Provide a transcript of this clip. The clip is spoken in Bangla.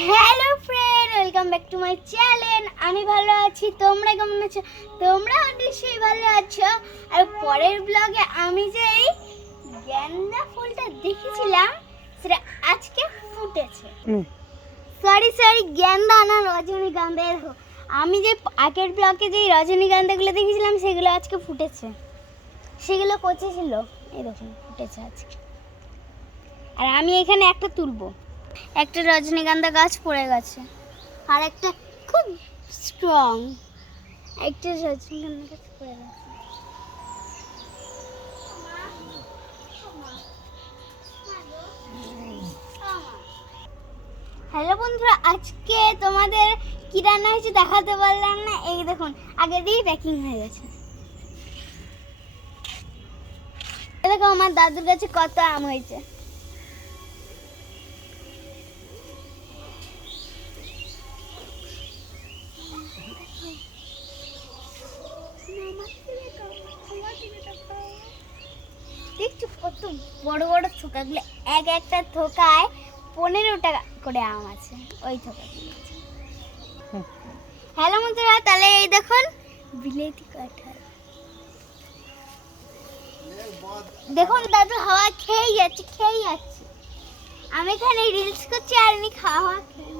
Hello friend welcome back to my channel আমি ভালো আছি। তোমরা কেমন আছো? তোমরা নিশ্চয়ই ভালো আছো। আর পরের ব্লগে আমি যে এই গেন্দা ফুলটা দেখেছিলাম সেটা আজকে ফুটেছে। সরি সরি গেন্দা না রজনীগন্ধা। দেখো আমি যে আগের ব্লগে যে রজনীগন্ধাগুলো দেখেছিলাম সেগুলো আজকে ফুটেছে। সেগুলো কচি ছিল এই দেখুন ফুটেছে আজকে। আর আমি এখানে একটা তুলবো। একটা রজনীগন্ধা গাছ পড়ে গেছে। আর একটা খুব স্ট্রং একটা রজনীগন্ধা গাছ পড়ে গেছে। হ্যালো বন্ধুরা, আজকে তোমাদের কি রান্না হয়েছে দেখাতে পারলাম না। এই দেখুন, আগে দিয়ে প্যাকিং হয়ে গেছে। দেখো, আমার দাদুর কাছে কত আম হয়েছে। দেখছ কত বড় বড় থোকাগুলো। এক একটা থোকায় পনেরো টাকা করে আম আছে, ওই থোকা হ্যালো বন্ধুরা, তাহলে এই দেখুন, বিলেতি কাঁঠাল। দেখুন দাদু হাওয়া খেয়ে যাচ্ছে খেয়ে যাচ্ছে। আমি এখানে রিলস করছি আর উনি খাওয়া খেয়ে